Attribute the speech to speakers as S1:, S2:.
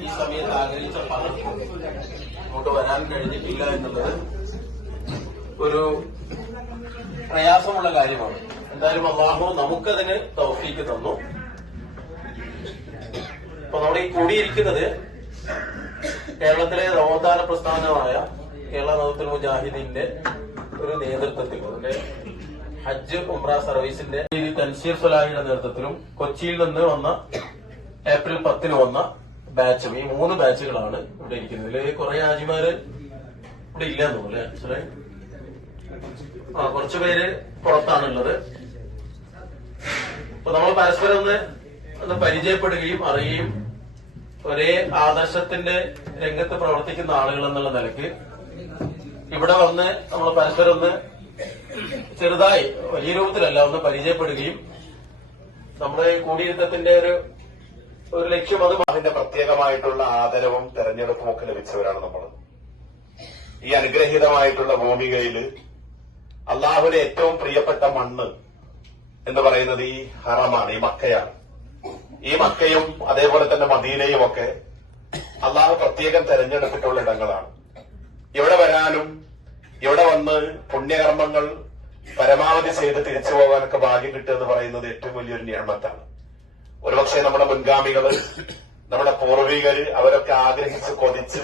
S1: ഈ സമയത്ത് ആഗ്രഹിച്ച വരാൻ എന്നുള്ളത് ഒരു പ്രയാസമുള്ള കാര്യമാണ്. എന്തായാലും അള്ളാഹു നമുക്കതിന് തൗഫീക്ക് തന്നു. അപ്പൊ നമ്മുടെ ഈ കൂടിയിരിക്കുന്നത് കേരളത്തിലെ നവോത്ഥാന പ്രസ്ഥാനമായ കേരള നവത്തുൽ മുജാഹിദിന്റെ ഒരു നേതൃത്വത്തിൽ അതിന്റെ ഹജ്ജ് ഉംറ സർവീസിന്റെ തൻസീർ സുലാഹിയുടെ നേതൃത്വത്തിലും കൊച്ചിയിൽ നിന്ന് വന്ന ഏപ്രിൽ പത്തിന് വന്ന ബാച്ചും ഈ മൂന്ന് ബാച്ചുകളാണ് ഇവിടെ ഇരിക്കുന്നത്. ഇതിൽ കുറെ ഹാജിമാര് ഇവിടെ ഇല്ലെന്ന് തോന്നുന്നു അല്ലെ? കുറച്ചു ആ കുറച്ചുപേര് പുറത്താണുള്ളത്. അപ്പൊ നമ്മൾ പരസ്പരം ഒന്ന് ഒന്ന് പരിചയപ്പെടുകയും അറിയുകയും ഒരേ ആദർശത്തിന്റെ രംഗത്ത് പ്രവർത്തിക്കുന്ന ആളുകൾ എന്നുള്ള നിലയ്ക്ക് ഇവിടെ വന്ന് നമ്മൾ പരസ്പരം ഒന്ന് ചെറുതായി വലിയ രൂപത്തിലല്ല ഒന്ന് പരിചയപ്പെടുകയും നമ്മുടെ കൂടിയിരുത്തത്തിന്റെ ഒരു ഒരു ലക്ഷ്യം അത്
S2: അതിന്റെ പ്രത്യേകമായിട്ടുള്ള ആദരവും തെരഞ്ഞെടുപ്പും ഒക്കെ ലഭിച്ചവരാണ് നമ്മൾ. ഈ അനുഗ്രഹീതമായിട്ടുള്ള ഭൂമികയിൽ അള്ളാഹുവിന് ഏറ്റവും പ്രിയപ്പെട്ട മണ്ണ് എന്ന് പറയുന്നത് ഈ ഹറമാണ് ഈ മക്കയാണ്. ഈ മക്കയും അതേപോലെ തന്നെ മദീനയും ഒക്കെ അള്ളാഹു പ്രത്യേകം തെരഞ്ഞെടുത്തിട്ടുള്ള ഇടങ്ങളാണ്. ഇവിടെ വരാനും ഇവിടെ വന്ന് പുണ്യകർമ്മങ്ങൾ പരമാവധി ചെയ്ത് തിരിച്ചു പോകാനൊക്കെ ഭാഗ്യം കിട്ടുക എന്ന് പറയുന്നത് ഏറ്റവും വലിയൊരു നിയമത്താണ് ഒരുപക്ഷെ നമ്മുടെ മുൻഗാമികൾ നമ്മുടെ പൂർവികര് അവരൊക്കെ ആഗ്രഹിച്ച് കൊതിച്ച്